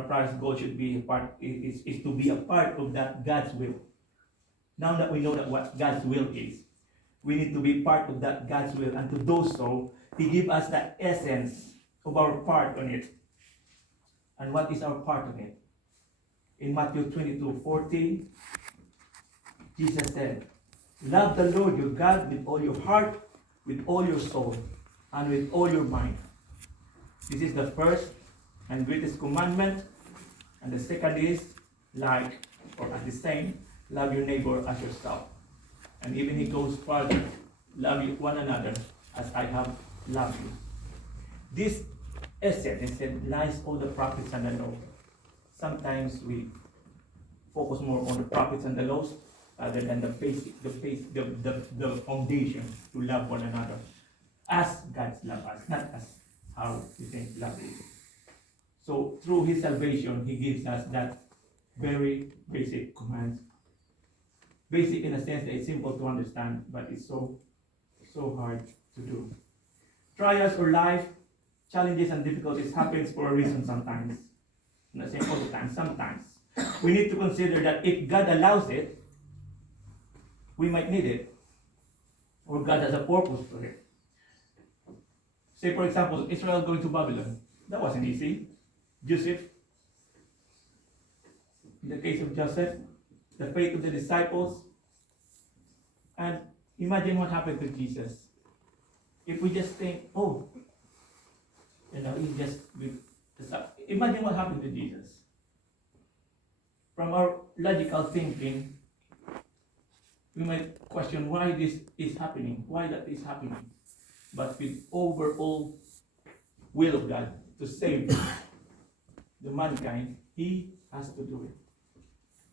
Our goal should be a part is to be a part of that God's will. Now that we know that what God's will is, we need to be part of that God's will, and to do so, He give us the essence of our part on it. And what is our part on it? In Matthew 22:14, Jesus said, "Love the Lord your God with all your heart, with all your soul, and with all your mind." This is the first and greatest commandment. And the second is like, or as the same, love your neighbor as yourself. And even he goes further, love one another as I have loved you. This essence lies all the prophets and the law. Sometimes we focus more on the prophets and the laws rather than the foundation to love one another as God's love us, not as how we think love is. So through His salvation, He gives us that very basic commands. Basic in a sense that it's simple to understand, but it's so hard to do. Trials or life challenges and difficulties happens for a reason sometimes. I'm not saying all the time, sometimes. We need to consider that if God allows it, we might need it. Or God has a purpose for it. Say for example, Israel going to Babylon. That wasn't easy. Joseph, in the case of Joseph, the faith of the disciples, and imagine what happened to Jesus. If we just think, oh, imagine what happened to Jesus. From our logical thinking, we might question why this is happening, why that is happening. But with overall will of God to save the mankind, He has to do it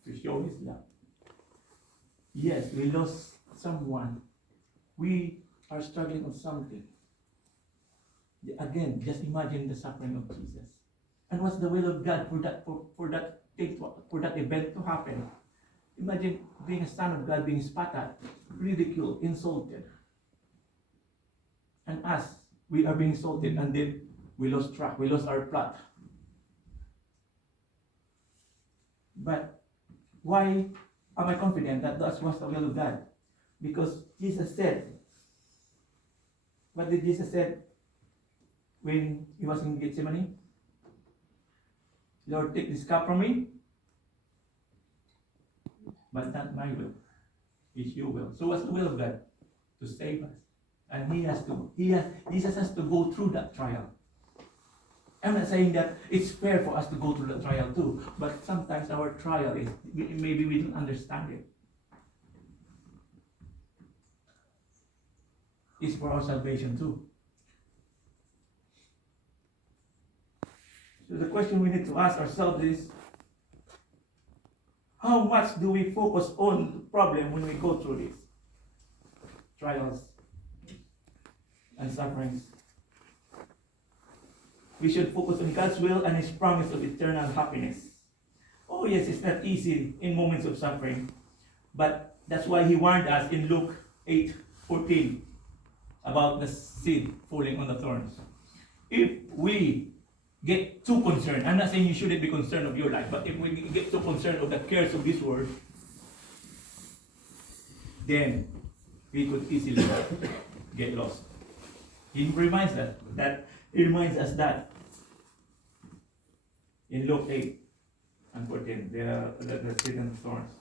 to show His love. Yes, we lost someone. We are struggling with something. Again, just imagine the suffering of Jesus. And what's the will of God for that event to happen? Imagine being a son of God being spat at, ridiculed, insulted. And us, we are being insulted, and then we lost track, we lost our plot. But why am I confident that that was the will of God? Because Jesus said, what did Jesus say when He was in Gethsemane? Lord, take this cup from me, but not my will, it's your will. So what's the will of God? To save us. And Jesus has to go through that trial. I'm not saying that it's fair for us to go through the trial too, but sometimes our trial is, maybe we don't understand it. It's for our salvation too. So the question we need to ask ourselves is, how much do we focus on the problem when we go through these trials and sufferings? We should focus on God's will and His promise of eternal happiness. Oh yes, it's not easy in moments of suffering, but that's why He warned us in Luke 8:14 about the seed falling on the thorns. If we get too concerned, I'm not saying you shouldn't be concerned of your life, but if we get too concerned of the cares of this world, then we could easily get lost. He reminds us that in Luke 8:14, the seed and thorns.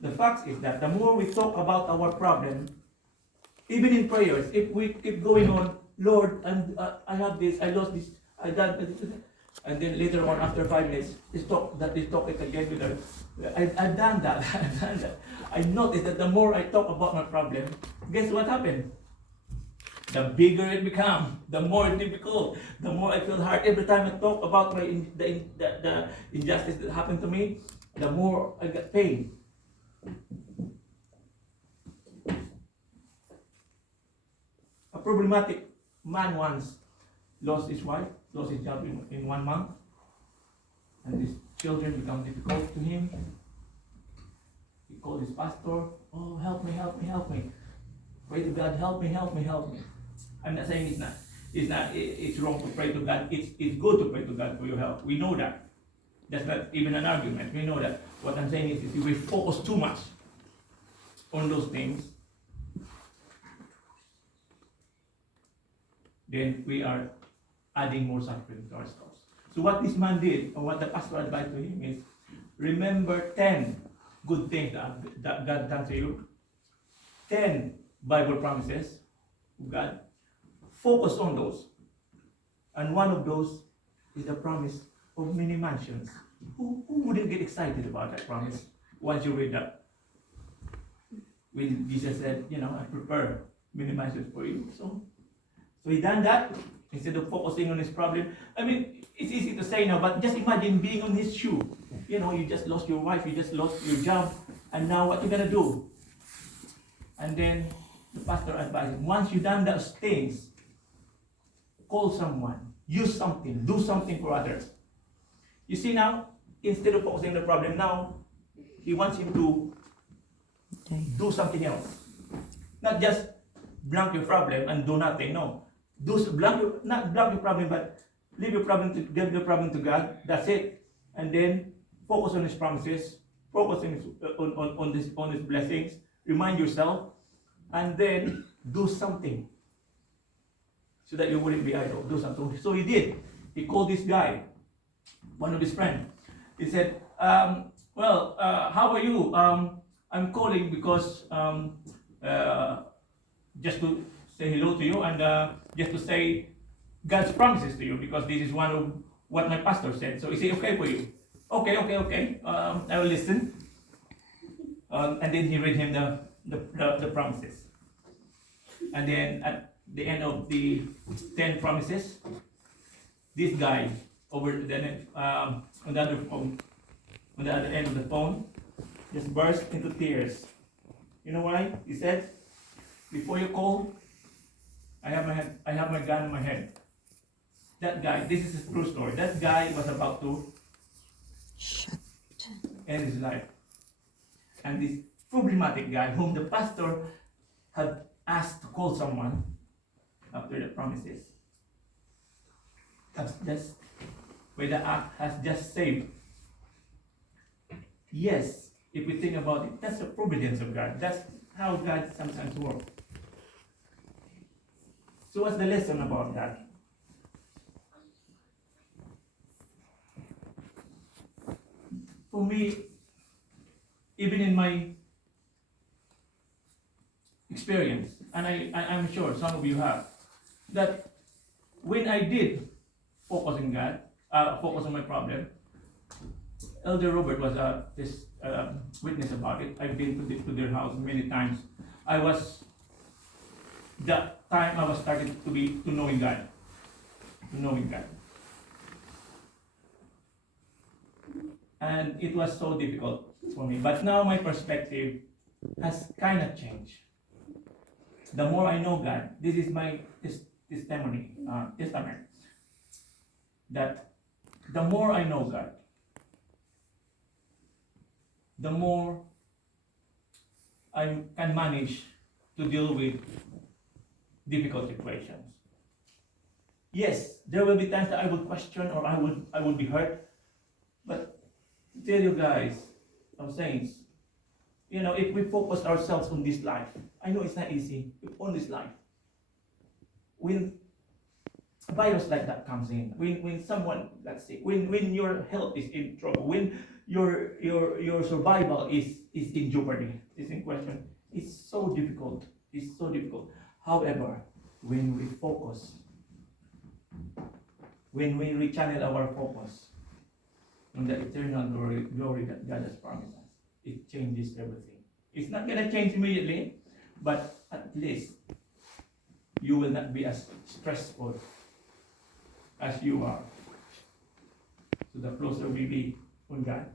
The fact is that the more we talk about our problem, even in prayers, if we keep going on, Lord, I have this, I lost this, I done this, and then later on, after 5 minutes, they talk it again with her. I've done that, I've done that. I noticed that the more I talk about my problem, guess what happened? The bigger it becomes, the more difficult, the more I feel hard. Every time I talk about the injustice that happened to me, the more I get pain. A problematic man once lost his wife, lost his job in 1 month, and his children become difficult to him. He called his pastor, help me. Pray to God, help me. I'm not saying it's not. It's not. It's wrong to pray to God. It's good to pray to God for your health. We know that. That's not even an argument. We know that. What I'm saying is if we focus too much on those things, then we are adding more suffering to ourselves. So what this man did, or what the pastor advised to him is, remember 10 good things that God done to you. 10 Bible promises of God. Focus on those. And one of those is the promise of many mansions. Who wouldn't get excited about that promise once you read that? When Jesus said, I prepare many mansions for you. So he done that instead of focusing on his problem. I mean, it's easy to say now, but just imagine being on his shoe. You just lost your wife, you just lost your job, and now what you gonna do? And then the pastor advised him, once you've done those things, call someone, use something, do something for others. You see now, instead of focusing on the problem, now he wants him to do something else. Not just blank your problem and do nothing. No. Not blank your problem, but give your problem to God. That's it. And then focus on his promises, focus on his blessings, remind yourself, and then do something so that you wouldn't be idle. Do something. So he did. He called this guy, one of his friends. He said, how are you? I'm calling because just to say hello to you and just to say God's promises to you, because this is one of what my pastor said. So is it okay for you? Okay. I will listen. And then he read him the promises. And then at the end of the 10 promises, this guy over on the other end of the phone, just burst into tears. You know why? He said, before you call, I have my gun in my head. That guy, this is a true story. That guy was about to end his life. And this problematic guy, whom the pastor had asked to call someone after the promises, has just saved. Yes, if we think about it, that's the providence of God. That's how God sometimes works. So what's the lesson about that? For me, even in my experience, and I'm sure some of you have, that when I did focus on God, focus on my problem, Elder Robert was this witness about it. I've been to their house many times. That time I was starting to knowing God. And it was so difficult for me. But now my perspective has kind of changed. The more I know God, this is my testament, that the more I know God, the more I can manage to deal with difficult situations. Yes, there will be times that I will question or I would be hurt. But to tell you guys, I'm saying, if we focus ourselves on this life, I know it's not easy, on this life. When a virus like that comes in, when someone, let's say, when your health is in trouble, when your survival is in jeopardy, is in question, it's so difficult. It's so difficult. However, when we focus, when we rechannel our focus on the eternal glory that God has promised us, it changes everything. It's not going to change immediately, but at least you will not be as stressful as you are. So the closer we be on God,